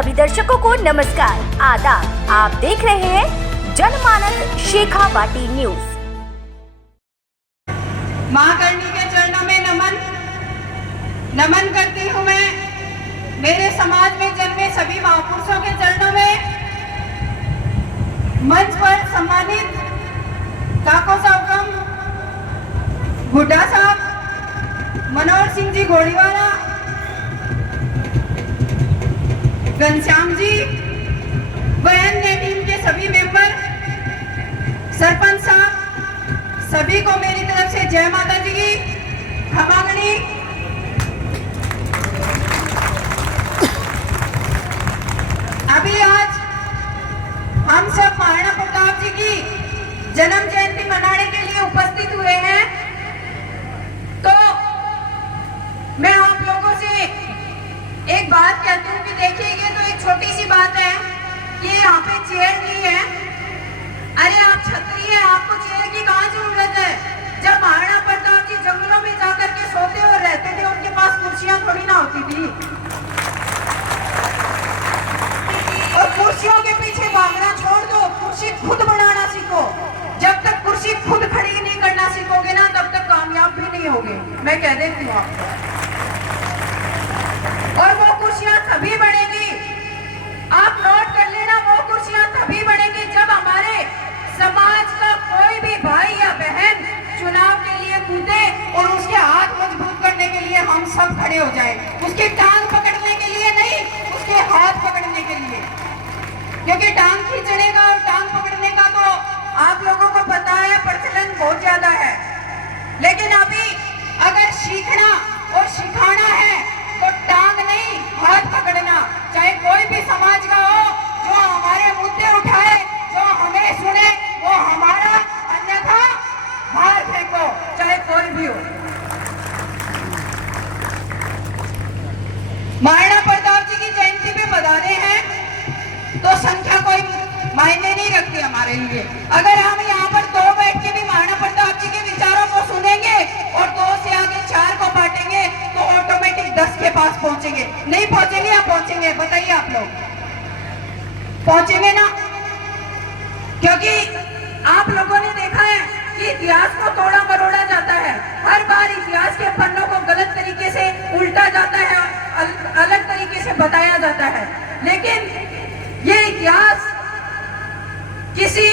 सभी दर्शकों को नमस्कार, आदाब। आप देख रहे हैं जनमानस शेखावाटी न्यूज। महाकर्णी के चरणों में नमन करती हूँ मैं। मेरे समाज में जन्मे सभी महापुरुषों के चरणों में। मंच पर सम्मानित काको साहब, हुड्डा साहब, मनोहर सिंह जी घोड़ीवाला, घनश्याम जी व अन्य टीम के सभी मेंबर, सरपंच साहब, सभी को मेरी तरफ से जय माता जी की खमागणी। अभी आज हम सब महाराणा प्रताप जी की जन्म जयंती मनाने के लिए उपस्थित हुए हैं। तो मैं आप लोगों से एक बात कहती हूँ कि देखिए, ये तो एक छोटी सी बात है कि यहाँ पे चेयर नहीं है। अरे आप क्षत्रिय हैं, आपको चेयर की कहाँ जरूरत है? जब महाराणा प्रताप जी जंगलों में जाकर के सोते और रहते थे, उनके पास कुर्सियां थोड़ी ना होती थी। और कुर्सियों के पीछे भागना छोड़ दो, कुर्सी खुद बनाना सीखो। जब तक कुर्सी खुद खड़ी नहीं करना सीखोगे ना, तब तक कामयाब भी नहीं होगे, मैं कह देती हूँ आपको। और वो कुर्सियां तभी बनेगी, आप नोट कर लेना, वो कुर्सियां तभी बनेगी जब हमारे समाज का कोई भी भाई या बहन चुनाव के लिए कूदे और उसके हाथ मजबूत करने के लिए हम सब खड़े हो जाए। उसकी टांग पकड़ने के लिए नहीं, उसके हाथ पकड़ने के लिए। क्योंकि टांग खींचने का और टांग पकड़ने का तो आप लोगों को पता है, प्रचलन बहुत ज्यादा है। लेकिन अभी अगर सीखना और सिखाना है तो टांग नहीं, हाथ पकड़ना। चाहे कोई भी समाज का हो, जो हमारे मुद्दे उठाए, जो हमें सुने, वो हमारा, अन्यथा बाहर फेंको, चाहे कोई भी हो। महाराणा प्रताप जी की जयंती पे बधाने हैं तो संख्या कोई मायने नहीं रखती हमारे लिए। अगर हम यहाँ पर 2 बैठ के भी महाराणा प्रताप जी के विचारों को सुनेंगे और 2 से आगे 4 को बांटेंगे तो ऑटोमेटिक 10 के पास पहुंचेंगे। नहीं पहुंचेंगे या पहुंचेंगे? बताइए आप लोग, पहुंचेंगे ना? क्योंकि आप लोगों ने देखा है कि इतिहास को तोड़ा मरोड़ा जाता है। हर बार इतिहास के पन्नों को गलत तरीके से उल्टा जाता है, अलग तरीके से बताया जाता है। लेकिन ये इतिहास किसी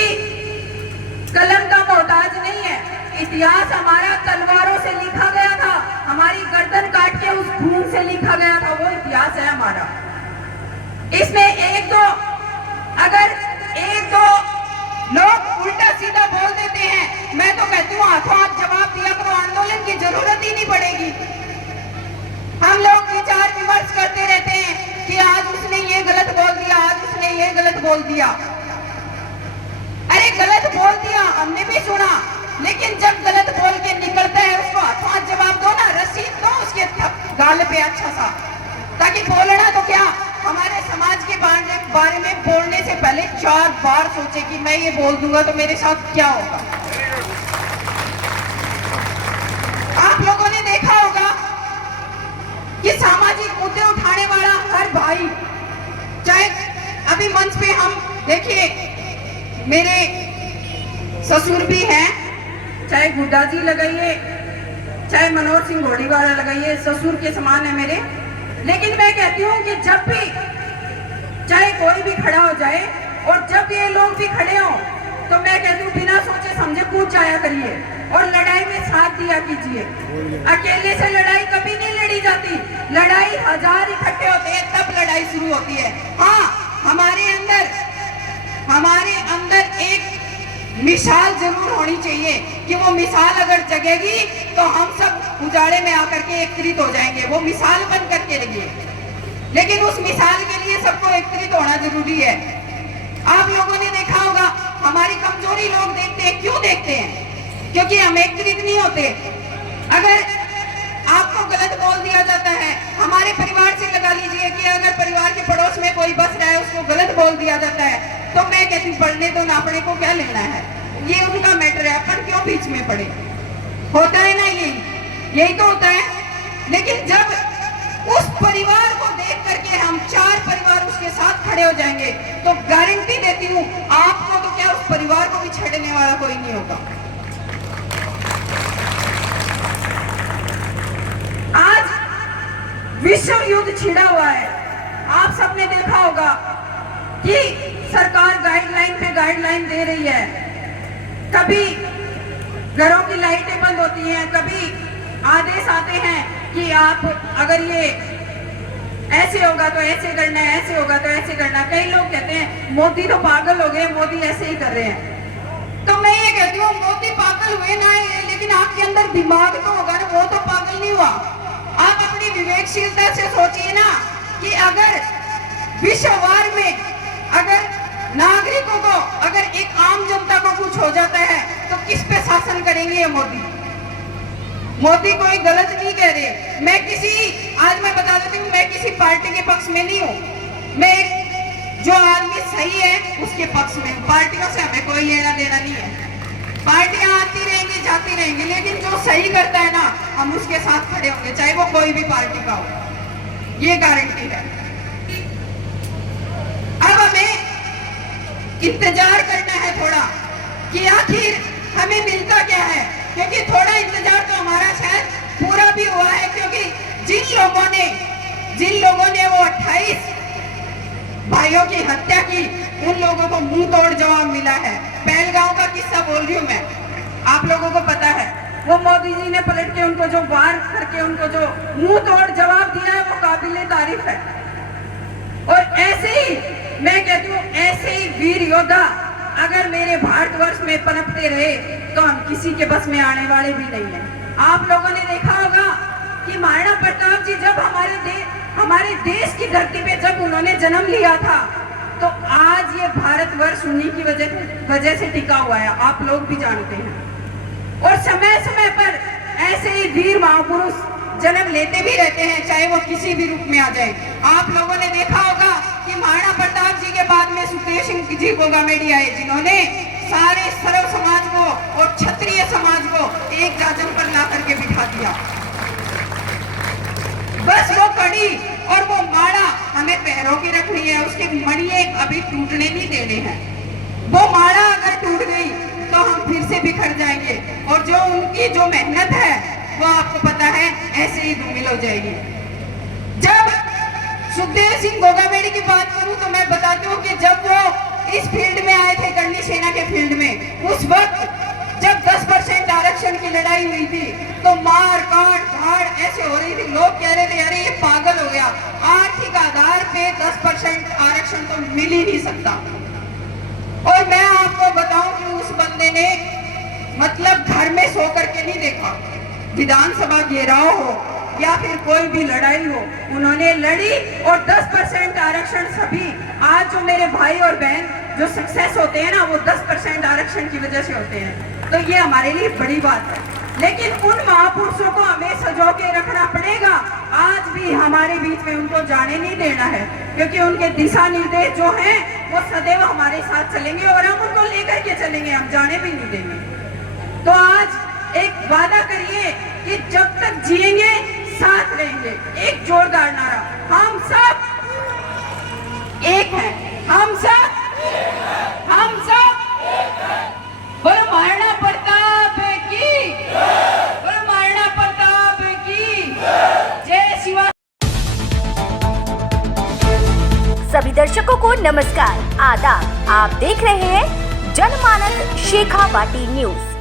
कलम का मोहताज नहीं है। इतिहास हमारा तलवारों से लिखा गया था, हमारी गर्दन काट के उस खून से लिखा गया था, वो इतिहास है हमारा। इसमें अगर एक दो लोग उल्टा सीधा बोल देते हैं, मैं तो कहती हूँ हाथों हाथ जवाब दिया करो, आंदोलन की जरूरत ही नहीं पड़ेगी। हम लोग विचार विमर्श करते रहते हैं कि आज उसने ये गलत बोल दिया, आज उसने ये गलत बोल दिया। अरे गलत बोल दिया, हमने भी सुना, लेकिन जब गलत बोल के निकलता है उसको हाथों हाथ जवाब दो ना, रसीद दो उसके गाल पे अच्छा सा, ताकि बोलना तो क्या, हमारे समाज के बारे में बोलने से पहले 4 बार सोचे कि मैं ये बोल दूंगा तो मेरे साथ क्या होगा। आप लोगों ने देखा होगा कि सामाजिक मुद्दे उठाने वाला हर भाई, चाहे अभी मंच पे हम देखिए, मेरे ससुर भी हैं, चाहे गुड्डा जी लगाइए, चाहे मनोहर सिंह घोड़ीवाला लगाइए, ससुर के समान है मेरे। लेकिन मैं कहती हूँ कि जब भी चाहे कोई भी खड़ा हो जाए और जब ये लोग भी खड़े हों, तो मैं कहती हूँ बिना सोचे समझे कूद जाया करिए और लड़ाई में साथ दिया कीजिए। अकेले से लड़ाई कभी नहीं लड़ी जाती, लड़ाई 1000 इकट्ठे होते हैं तब लड़ाई शुरू होती है। हाँ, हमारे अंदर एक मिसाल जरूर होनी चाहिए कि वो मिसाल अगर जगेगी तो हम सब उजाड़े में आकर के एकत्रित हो जाएंगे। वो मिसाल बन करके रहिए, लेकिन उस मिसाल के लिए सबको एकत्रित होना जरूरी है। आप लोगों ने देखा होगा, हमारी कमजोरी लोग देखते हैं। क्यों देखते हैं? क्योंकि हम एकत्रित नहीं होते। अगर आपको गलत बोल दिया जाता है, हमारे परिवार से लगा लीजिए कि अगर परिवार के पड़ोस में कोई बस रहा है, उसको गलत बोल दिया जाता है, तो मैं कहती हूँ पढ़ने तो ना पढ़े को क्या लेना है, ये उनका मैटर है, अपन क्यों बीच में पड़े। होता है ना, यही तो होता है। लेकिन जब उस परिवार को देख करके हम 4 परिवार उसके साथ खड़े हो जाएंगे तो गारंटी देती हूँ आपको तो क्या, उस परिवार को भी छेड़ने वाला कोई नहीं होगा। आज विश्व युद्ध छिड़ा हुआ है। आप सबने देखा होगा कि सरकार गाइडलाइन पे गाइडलाइन दे रही है। कभी घरों की लाइटें बंद होती हैं, कभी आदेश आते हैं कि आप अगर ये ऐसे होगा तो ऐसे करना है, ऐसे होगा तो ऐसे करना। कई लोग कहते हैं मोदी तो पागल हो गए, मोदी ऐसे ही कर रहे हैं। तो मैं ये कहती हूँ मोदी पागल हुए ना, लेकिन आपके अंदर दिमाग तो होगा ना, वो तो पागल नहीं हुआ। आप अपनी विवेकशीलता से सोचिए ना कि अगर विश्ववार में अगर नागरिकों को, अगर एक आम जनता को कुछ हो जाता है तो किस पे शासन करेंगे ये मोदी? मोदी कोई गलत नहीं कह रहे। मैं किसी, आज मैं बता देती हूँ, मैं किसी पार्टी के पक्ष में नहीं हूँ। मैं एक जो आदमी सही है उसके पक्ष में हूँ। पार्टियों से हमें कोई लेना देना नहीं है। पार्टियां आती रहेंगी जाती रहेंगी, लेकिन जो सही करता है ना, हम उसके साथ खड़े होंगे, चाहे वो कोई भी पार्टी का हो, ये गारंटी है। अब हमें इंतजार करना है थोड़ा कि आखिर हमें मिलता क्या है, क्योंकि थोड़ा इंतजार तो हमारा शायद पूरा भी हुआ है, क्योंकि जिन लोगों ने वो 28 भाइयों की हत्या की, उन लोगों को मुंह तोड़ जवाब मिला है। पहलगांव का किस्सा बोल रही हूँ मैं, आप लोगों को पता है। वो मोदी जी ने पलट के उनको जो वार करके उनको जो मुंह तोड़ जवाब दिया है, वो काबिले तारीफ है। और ऐसे ही मैं कहती हूँ, ऐसे ही वीर योद्धा अगर मेरे भारतवर्ष में पनपते रहे तो हम किसी के बस में आने वाले भी नहीं है। आप लोगों ने देखा होगा कि महाराणा प्रताप जी जब हमारे देश की धरती पे जब उन्होंने जन्म लिया था, तो आज ये भारतवर्ष उन्हीं की वजह से टिका हुआ है, आप लोग भी जानते हैं। और समय समय पर ऐसे ही वीर महापुरुष जन्म लेते भी रहते हैं, चाहे वो किसी भी रूप में आ जाए। आप लोगों ने देखा होगा कि महाराणा प्रताप जी के बाद में सुखदेव सिंह जी गोगामेडी आए, जिन्होंने सारे सर्व समाज को और क्षत्रिय समाज को एक जाजम पर ला करके बिठा दिया। बस वो कड़ी और वो माला हमें पैरों की रखनी है, उसके मणिये अभी टूटने नहीं देने हैं। वो माला अगर टूट गई तो हम फिर से बिखर जाएंगे, और जो उनकी जो मेहनत है वो आपको पता है ऐसे ही धूमिल हो जाएगी। जब सुखदेव सिंह गोगामेडी की बात करूं तो मैं बताती हूँ कि जब वो इस फील्ड में आए थे, करनी सेना के फील्ड में, उस वक्त जब 10% आरक्षण की लड़ाई हुई थी तो मार काट धाड़ ऐसे हो रही थी। लोग कह रहे थे अरे ये पागल हो गया, आर्थिक आधार पे 10% आरक्षण तो मिल ही नहीं सकता। और मैं आपको बताऊं कि उस बंदे ने मतलब घर में सो करके नहीं देखा, विधानसभा घेराव हो या फिर कोई भी लड़ाई हो, उन्होंने लड़ी। और 10% आरक्षण सभी, आज जो मेरे भाई और बहन जो सक्सेस होते हैं ना, वो 10% आरक्षण की वजह से होते हैं। तो ये हमारे लिए बड़ी बात है। लेकिन उन महापुरुषों को हमें सजो के रखना पड़ेगा। आज भी हमारे बीच में उनको जाने नहीं देना है, क्योंकि उनके दिशा निर्देश जो हैं वो सदैव हमारे साथ चलेंगे और हम उनको लेकर के चलेंगे, हम जाने भी नहीं देंगे। तो आज एक वादा करिए कि जब तक जिएंगे साथ रहेंगे। एक जोरदार नारा, हम सब एक हैं, हम सब बोलो महाराणा प्रताप की, बोलो महाराणा प्रताप की जय। शिवा। सभी दर्शकों को नमस्कार, आदाब। आप देख रहे हैं जनमानस शेखावाटी न्यूज।